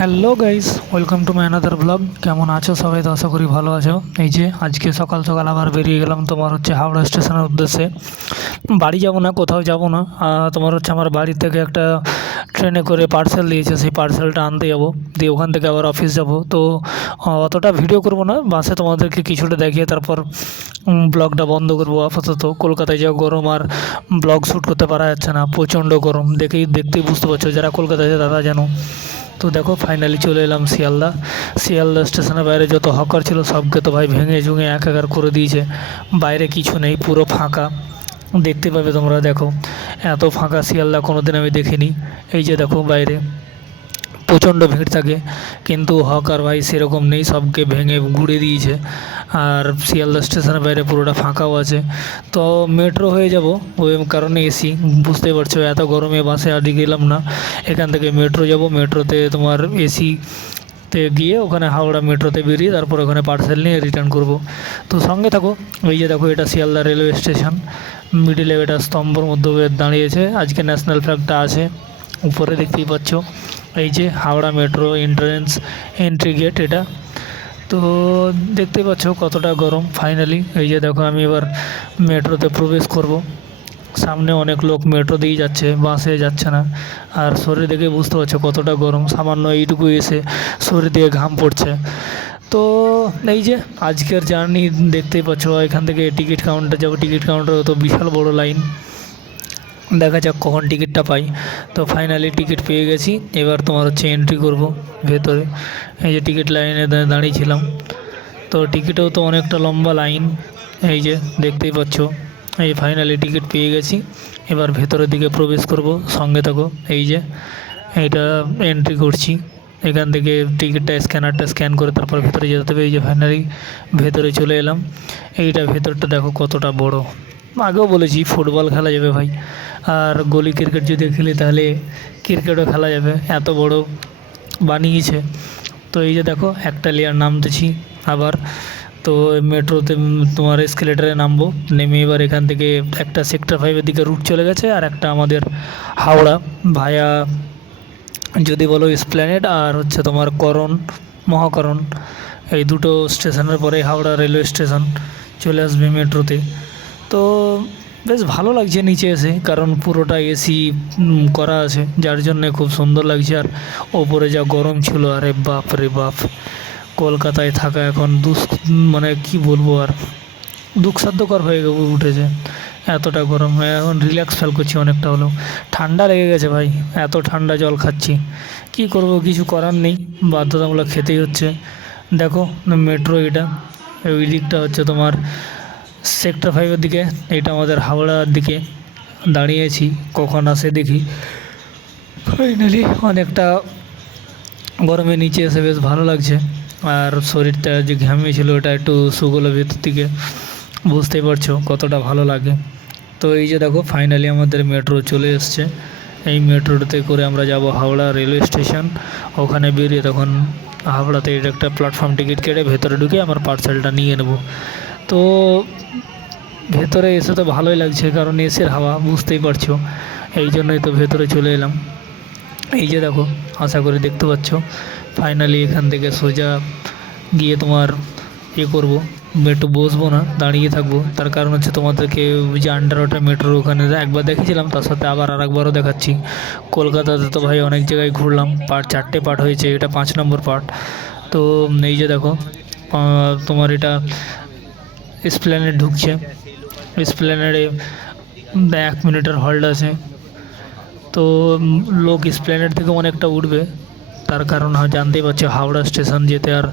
Hello guys, welcome to my another blog. কেমন আছো সবাই? তো আশা করি ভালো আছো। এই যে আজকে সকাল সকাল আবার বেরিয়ে গেলাম তোমার হচ্ছে হাওড়া স্টেশনের উদ্দেশ্যে। বাড়ি যাব না, কোথাও যাব না। তোমার হচ্ছে আমার বাড়ি থেকে একটা ট্রেনে করে পার্সেল দিয়েছে, সেই পার্সেলটা আনতে যাব, দিয়ে ওখান থেকে আবার অফিস যাব। তো অতটা ভিডিও করব না, বাসে তোমাদেরকে কিছুটা দেখিয়ে তারপর ব্লগটা বন্ধ করবো আপাতত। কলকাতায় যা গরম, আর ব্লগ শ্যুট করতে পারা যাচ্ছে না, প্রচণ্ড গরম। দেখতেই বুঝতে পারছো, যারা কলকাতায় আছে তারা জানো। তো দেখো ফাইনালি চলে এলাম শিয়ালদা। শিয়ালদা স্টেশনের বাইরে যত হকার ছিল সবকে তো ভাই ভেঙে চুঙে একাকার করে দিয়েছে। বাইরে কিছু নেই, পুরো ফাঁকা। দেখতে পাবে তোমরা, দেখো এত ফাঁকা শিয়ালদা কোনোদিন আমি দেখিনি। এই যে দেখো বাইরে প্রচণ্ড ভিড় থাকে, কিন্তু হকার ভাই সেরকম নেই, সবকে ভেঙে গুঁড়ে দিয়েছে। আর শিয়ালদা স্টেশনের বাইরে পুরোটা ফাঁকাও আছে। তো মেট্রো হয়ে যাব, ওই কারণে এসি, বুঝতেই পারছো এত গরমে বাসে আর গেলাম না। এখান থেকে মেট্রো যাব, মেট্রোতে তোমার এসিতে গিয়ে ওখানে হাওড়া মেট্রোতে বেরিয়ে তারপর ওখানে পার্সেল নিয়ে রিটার্ন করব। তো সঙ্গে থাকো। এই যে দেখো এটা শিয়ালদা রেলওয়ে স্টেশন, মিডিলে এটা স্তম্ভর মধ্যে দাঁড়িয়েছে। আজকে ন্যাশনাল ফ্ল্যাগটা আছে উপরে, দেখতেই পাচ্ছ। এই যে হাওড়া মেট্রো এন্ট্রি গেট এটা। তো দেখতে পাচ্ছ কতটা গরম। ফাইনালি এই যে দেখো আমি এবার মেট্রোতে প্রবেশ করব। সামনে অনেক লোক মেট্রো দিয়েই যাচ্ছে, বাসে যাচ্ছে না। আর শরীর দেখে বুঝতে পারছো কতটা গরম, সামান্য এইটুকু এসে শরীর দিয়ে ঘাম পড়ছে। তো এই যে আজকের জার্নি দেখতেই পাচ্ছ, এখান থেকে টিকিট কাউন্টার যাবো। টিকিট কাউন্টারে তো বিশাল বড় লাইন, দেখা যাক কখন টিকিটটা পাই। তো ফাইনালি টিকিট পেয়ে গেছি, এবার তোমার হচ্ছে এন্ট্রি করব ভেতরে। এই যে টিকিট লাইনে দাঁড়িয়েছিলাম, তো টিকিটেও তো অনেকটা লম্বা লাইন, এই যে দেখতেই পাচ্ছ। এই ফাইনালি টিকিট পেয়ে গেছি, এবার ভেতরের দিকে প্রবেশ করব। সঙ্গে থাকো। এই যে এইটা এন্ট্রি করছি, এখান থেকে টিকিটটা স্ক্যানারটা স্ক্যান করে তারপর ভেতরে যেতে হবে। এই যে ফাইনালি ভেতরে চলে এলাম। এইটা ভেতরটা দেখো কতটা বড়। আগেও বলেছি ফুটবল খেলা যাবে ভাই, আর গলি ক্রিকেট যদি খেলি তাহলে ক্রিকেটও খেলা যাবে, এত বড় বানিয়েছে। তো এই যে দেখো একটা লেয়ার নামতেছি আবার। তো মেট্রোতে তোমার এসকেলেটারে নামবো, নেমে এবার এখান থেকে একটা সেক্টর 5-এর দিকে রুট চলে গেছে, আর একটা আমাদের হাওড়া ভায়া যদি বলো এসপ্ল্যানেড, আর হচ্ছে তোমার মহাকরণ। এই দুটো স্টেশনের পরে হাওড়া রেলওয়ে স্টেশন চলে আসবে মেট্রোতে। তো বেশ ভালো লাগছে নিচে এসে, কারণ পুরোটা এসি করা আছে, যার জন্যে খুব সুন্দর লাগছে। আর ওপরে যা গরম ছিল, আরে বাপ রে বাপ, কলকাতায় থাকা এখন মানে কি বলবো আর, দুঃসাধ্যকর হয়ে উঠেছে। এতটা গরম, এখন রিল্যাক্স ফিল করছি অনেকটা হলেও। ঠান্ডা লেগে গেছে ভাই, এত ঠান্ডা জল খাচ্ছি, কি করব, কিছু করার নেই, বাধ্যতামূলক খেতেই হচ্ছে। দেখো মেট্রো এটা, ওই দিকটা হচ্ছে তোমার সেক্টর 5-এর দিকে, এটা আমাদের হাওড়ার দিকে দাঁড়িয়েছি, কখন আসে দেখি। ফাইনালি অনেকটা গরমে নিচে এসে বেশ ভালো লাগছে। আর শরীরটা যে ঘামিয়েছিল ওটা একটু শুকোলো ভেতর থেকে, বুঝতেই পারছো কতটা ভালো লাগে। তো এই যে দেখো ফাইনালি আমাদের মেট্রো চলে এসছে। এই মেট্রোতে করে আমরা যাব হাওড়া রেলওয়ে স্টেশন। ওখানে বেরিয়ে তখন হাওড়াতে একটা প্ল্যাটফর্ম টিকিট কেটে ভেতরে ঢুকে আমার পার্সেলটা নিয়ে নেব। তো ভেতরে এসে তো ভালোই লাগছে, কারণ এসির হাওয়া, বুঝতেই পারছো, এই জন্যই তো ভেতরে চলে এলাম। এই যে দেখো, আশা করি দেখতে পাচ্ছ। ফাইনালি এখান থেকে সোজা গিয়ে তোমার করবো, একটু বসবো না, দাঁড়িয়ে থাকবো। তার কারণ হচ্ছে তোমাদেরকে যে আন্ডার ওয়াটার মেট্রো ওখানে একবার দেখেছিলাম, তার সাথে আরেকবারও দেখাচ্ছি। কলকাতাতে তো ভাই অনেক জায়গায় ঘুরলাম, 4টে পার্ট হয়েছে, এটা 5 নম্বর পার্ট। তো এই যে দেখো তোমার এটা এসপ্ল্যানেড ঢুকছে। এসপ্ল্যানেডে 1 মিনিটের হল্ট আছে। তো লোক এসপ্ল্যানেড থেকে অনেকটা উঠবে, তার কারণ জানতেই পারছো হাওড়া স্টেশন যেতে আর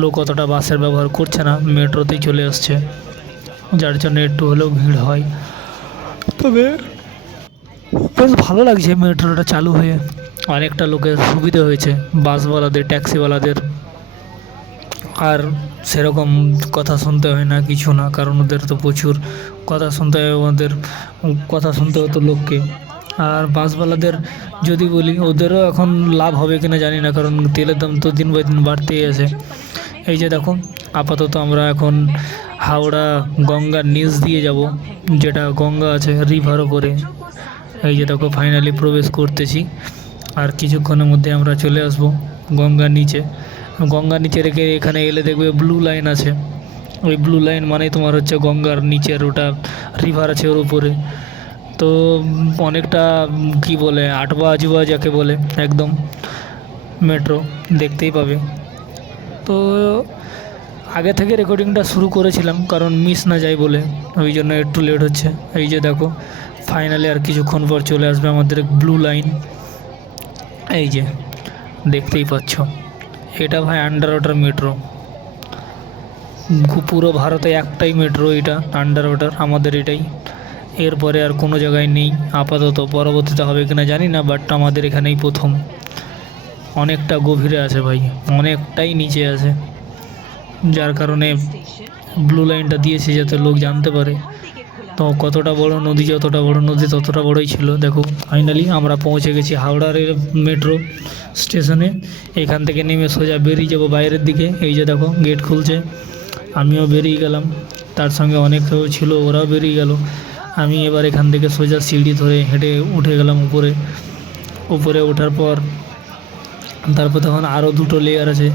লোক অতটা বাসের ব্যবহার করছে না, মেট্রোতেই চলে আসছে, যার জন্য একটু হলেও ভিড় হয়। তবে বেশ ভালো লাগছে মেট্রোটা চালু হয়ে, অনেকটা লোকের সুবিধা হয়েছে, বাসওয়ালাদের, ট্যাক্সিওয়ালাদের। আর সেরকম কথা শুনতে হয় না, কিছু না, কারণ ওদের তো প্রচুর কথা শুনতে হয়, ওদের কথা শুনতে হতো লোককে। আর বাসওয়ালাদের যদি বলি, ওদেরও এখন লাভ হবে কিনা জানি না, কারণ তেলের দাম তো দিন বাই দিন বাড়তেই আছে। এই যে দেখো আপাতত আমরা এখন হাওড়া গঙ্গার নিচ দিয়ে যাব, যেটা গঙ্গা আছে রিভার ওপরে। এই যে দেখো ফাইনালি প্রবেশ করতেছি, আর কিছুক্ষণের মধ্যে আমরা চলে আসব গঙ্গার নিচে। গঙ্গার নিচে রেখে এখানে এলে দেখবে ব্লু লাইন আছে, ওই ব্লু লাইন মানে তোমার হচ্ছে গঙ্গার নিচের ওটা রিভার আছে ওর উপরে। তো অনেকটা কি বলে আটবা আজবা যাকে বলে একদম মেট্রো দেখতেই পাবে। তো আগে থেকে রেকর্ডিংটা শুরু করেছিলাম কারণ মিস না যায় বলে, ওই জন্য একটু লেট হচ্ছে। এই যে দেখো ফাইনালি আর কিছুক্ষণ পর চলে আসবে আমাদের ব্লু লাইন, এই যে দেখতেই পাচ্ছ। এটা ভাই আন্ডার ওয়াটার মেট্রো, পুরো ভারতে একটাই মেট্রো এটা আন্ডার ওয়াটার, আমাদের এটাই। এরপরে আর কোনো জায়গায় নেই আপাতত, পরবর্তীতে হবে কিনা জানি না, বাট আমাদের এখানেই প্রথম। অনেকটা গভীরে আছে ভাই, অনেকটাই নিচে আছে, যার কারণে ব্লু লাইনটা দিয়েছে যাতে লোক জানতে পারে। তো কতটা বড় নদী, যতটা বড় নদী ততটা বড়ই ছিল। দেখো ফাইনালি আমরা পৌঁছে গেছি হাওড়া রেল মেট্রো স্টেশনে। এখান থেকে নেমে সোজা বেরিয়ে যাবো বাইরের দিকে। এই যে দেখো গেট খুলছে, আমিও বেরিয়ে গেলাম, তার সঙ্গে অনেক কেউ ছিল ওরাও বেরিয়ে গেল। আমি এবার এখান থেকে সোজা সিঁড়ি ধরে হেঁটে উঠে গেলাম উপরে। উপরে ওঠার পর তারপর তখন আরও দুটো লেয়ার আছে,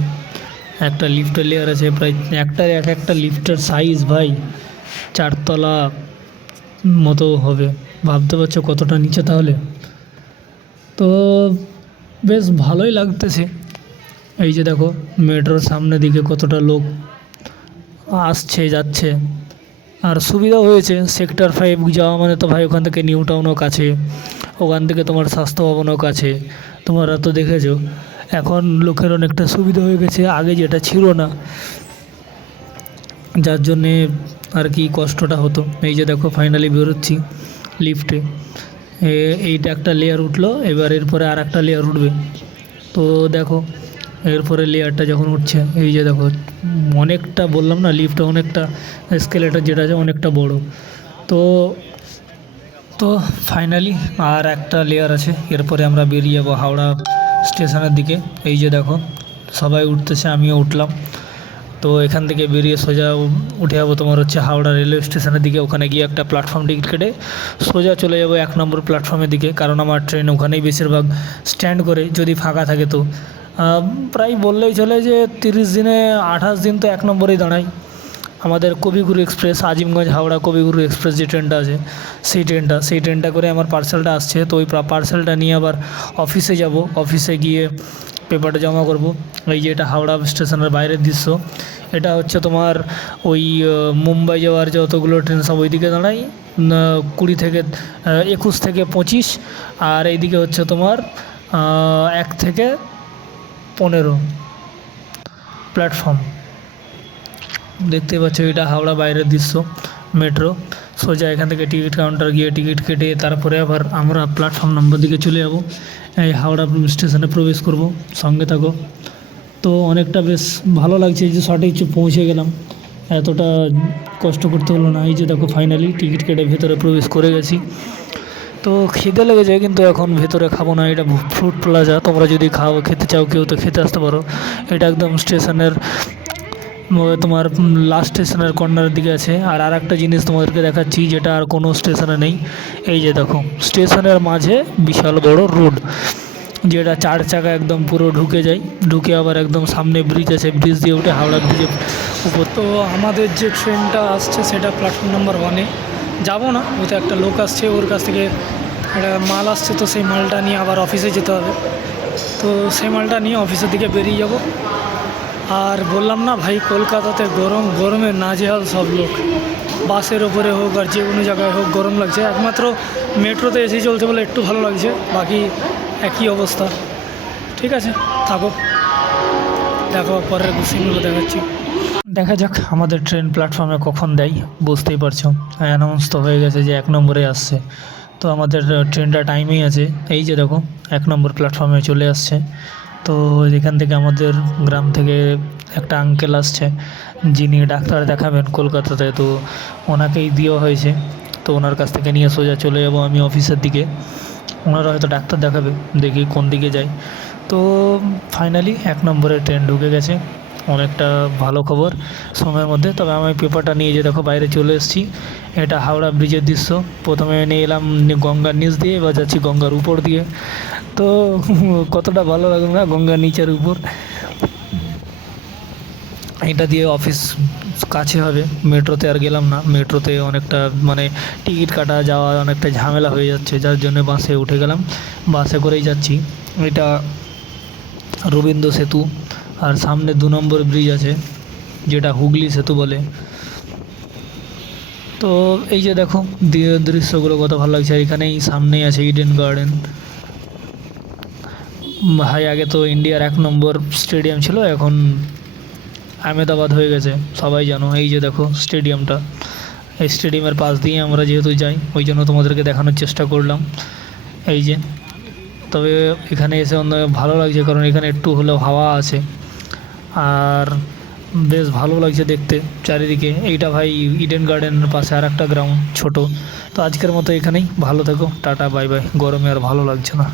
একটা লিফটের লেয়ার আছে, প্রায় এক একটা লিফটের সাইজ ভাই 4 তলা মতো হবে, ভাবতে পারছো কতটা নিচে তাহলে। তো বেশ ভালোই লাগতেছে। এই যে দেখো মেট্রোর সামনের দিকে কতটা লোক আসছে যাচ্ছে, আর সুবিধা হয়েছে সেক্টর 5 যাওয়া মানে তো ভাই ওখান থেকে নিউ টাউনও কাছে, ওখান থেকে তোমার স্বাস্থ্য ভবনও কাছে। তোমরা তো দেখেছো এখন লোকের অনেকটা সুবিধা হয়ে গেছে, আগে যেটা ছিল না, যার জন্যে আর কি কষ্টটা হতো। এই যে দেখো ফাইনালি বেরোচ্ছি লিফটে, এইটা একটা লেয়ার উঠলো, এবার এরপরে আর একটা লেয়ার উঠবে। তো দেখো এরপরে লেয়ারটা যখন উঠছে, এই যে দেখো অনেকটা, বললাম না লিফটটা অনেকটা, এসকেলেটার যেটা আছে অনেকটা বড়। তো তো ফাইনালি আর একটা লেয়ার আছে, এরপরে আমরা বেরিয়ে যাবো হাওড়া স্টেশনের দিকে। এই যে দেখো সবাই উঠতেছে, আমিও উঠলাম। তো এখান থেকে বেরিয়ে সোজা উঠে যাবো তোমার হচ্ছে হাওড়া রেলওয়ে স্টেশনের দিকে। ওখানে গিয়ে একটা প্ল্যাটফর্ম টিকিট কেটে সোজা চলে যাবো 1 নম্বর প্ল্যাটফর্মের দিকে, কারণ আমার ট্রেন ওখানেই বেশিরভাগ স্ট্যান্ড করে যদি ফাঁকা থাকে। তো প্রায় বললেই চলে যে 30 দিনে 28 দিন তো 1 নম্বরেই দাঁড়ায়। আমাদের কবিগুরু এক্সপ্রেস, আজিমগঞ্জ হাওড়া কবিগুরু এক্সপ্রেস যে ট্রেনটা আছে, সেই ট্রেনটা করে আমার পার্সেলটা আসছে। তো ওই পার্সেলটা নিয়ে আবার অফিসে যাব, অফিসে গিয়ে পেপারটা জমা করব। এই যে এটা হাওড়া স্টেশনের বাইরের দৃশ্য। এটা হচ্ছে তোমার ওই মুম্বাই যাওয়ার যতগুলো ট্রেন সব ওইদিকে দাঁড়ায়, 20 থেকে 21 থেকে 25, আর এইদিকে হচ্ছে তোমার 1 থেকে 15 প্ল্যাটফর্ম। দেখতে পাচ্ছ এটা হাওড়া বাইরের দৃশ্য মেট্রো। সোজা এখান থেকে টিকিট কাউন্টার গিয়ে টিকিট কেটে তারপরে আবার আমরা প্ল্যাটফর্ম নম্বর দিকে চলে যাব, এই হাওড়া স্টেশনে প্রবেশ করব। সঙ্গে থাকো। তো অনেকটা বেশ ভালো লাগছে যে সঠিক পৌঁছে গেলাম, এতটা কষ্ট করতে হলো না। এই যে দেখো ফাইনালি টিকিট কেটে ভেতরে প্রবেশ করে গেছি। তো খিদে লেগে যায় কিন্তু এখন ভেতরে খাবো না, এটা ফ্রুট প্লাজা, তোমরা যদি খেতে চাও কেউ তো খেতে আসতে পারো। এটা একদম স্টেশনের তোমার লাস্ট স্টেশনের কর্নারের দিকে আছে। আর একটা জিনিস তোমাদেরকে দেখাচ্ছি যেটা আর কোনো স্টেশনে নেই। এই যে দেখো স্টেশনের মাঝে বিশাল বড় রোড, যেটা 4 চাকা একদম পুরো ঢুকে যায়, ঢুকে আবার একদম সামনে ব্রিজ আছে, ব্রিজ দিয়ে উঠে হাওড়া ব্রিজের উপর। তো আমাদের যে ট্রেনটা আসছে সেটা প্ল্যাটফর্ম নাম্বার 1-এ যাবো না, ওইটা একটা লোক আসছে, ওর কাছ থেকে একটা মাল আসছে, তো সেই মালটা নিয়ে আবার অফিসে যেতে হবে। তো সেই মালটা নিয়ে অফিসের দিকে বেরিয়ে যাব। আর বললাম না ভাই কলকাতাতে গরমে নাজেহাল সব লোক, বাসের ওপরে হোক আর যে কোনো জায়গায় হোক গরম লাগছে। একমাত্র মেট্রোতে এসি চলছে বলে একটু ভালো লাগছে, বাকি একই অবস্থা। ঠিক আছে থাকো, দেখো পরের সিনগুলো দেখাচ্ছি। দেখা যাক আমাদের ট্রেন প্ল্যাটফর্মে কখন দেয়, বুঝতেই পারছো অ্যানাউন্স তো হয়ে গেছে যে 1 নম্বরে আসছে। তো আমাদের ট্রেনটা টাইমেই আছে। এই যে দেখো 1 নম্বর প্ল্যাটফর্মে চলে আসছে। তো এখান থেকে আমাদের গ্রাম থেকে একটা আঙ্কেল আসছে, যিনি ডাক্তার দেখাবেন কলকাতাতে, তো ওনাকেই দেওয়া হয়েছে। তো ওনার কাছ থেকে নিয়ে সোজা চলে যাব আমি অফিসের দিকে, ওনারা হয়তো ডাক্তার দেখাবে, দেখি কোন দিকে যাই। তো ফাইনালি 1 নম্বরের ট্রেন ঢুকে গেছে। অনেকটা ভালো খবর সময়ের মধ্যে। তবে আমি পেপারটা নিয়ে যে দেখো বাইরে চলে এসেছি। এটা হাওড়া ব্রিজের দৃশ্য। প্রথমে নিয়ে এলাম গঙ্গার নিচ দিয়ে, এবার যাচ্ছি গঙ্গার উপর দিয়ে। তো কতটা ভালো লাগলো না গঙ্গার নিচের উপর। এটা দিয়ে অফিস কাছে হবে, মেট্রোতে আর গেলাম না। মেট্রোতে অনেকটা মানে টিকিট কাটা যাওয়া অনেকটা ঝামেলা হয়ে যাচ্ছে, যার জন্য বাসে উঠে গেলাম, বাসে করেই যাচ্ছি। এটা রবীন্দ্র সেতু, আর সামনে 2 নম্বর ব্রিজ আছে যেটা হুগলি সেতু বলে। তো এই যে দেখো দৃশ্যগুলো কত ভালো লাগছে। এখানেই সামনেই আছে ইডেন গার্ডেন। ভাই আগে তো ইন্ডিয়ার 1 নম্বর স্টেডিয়াম ছিল, এখন আহমেদাবাদ হয়ে গেছে, সবাই জানো। এই যে দেখো স্টেডিয়ামটা, এই স্টেডিয়ামের পাশ দিয়ে আমরা যেহেতু যাই ওই জন্য তোমাদেরকে দেখানোর চেষ্টা করলাম। এই যে, তবে এখানে এসে অন্য ভালো লাগছে, কারণ এখানে একটু হলেও হাওয়া আছে আর বেশ ভালো লাগছে দেখতে চারিদিকে। এইটা ভাই ইডেন গার্ডেনের পাশে আর একটা গ্রাউন্ড ছোট। তো আজকের মতো এখানেই, ভালো থেকো, টাটা বাই বাই। গরমে আর ভালো লাগছে না।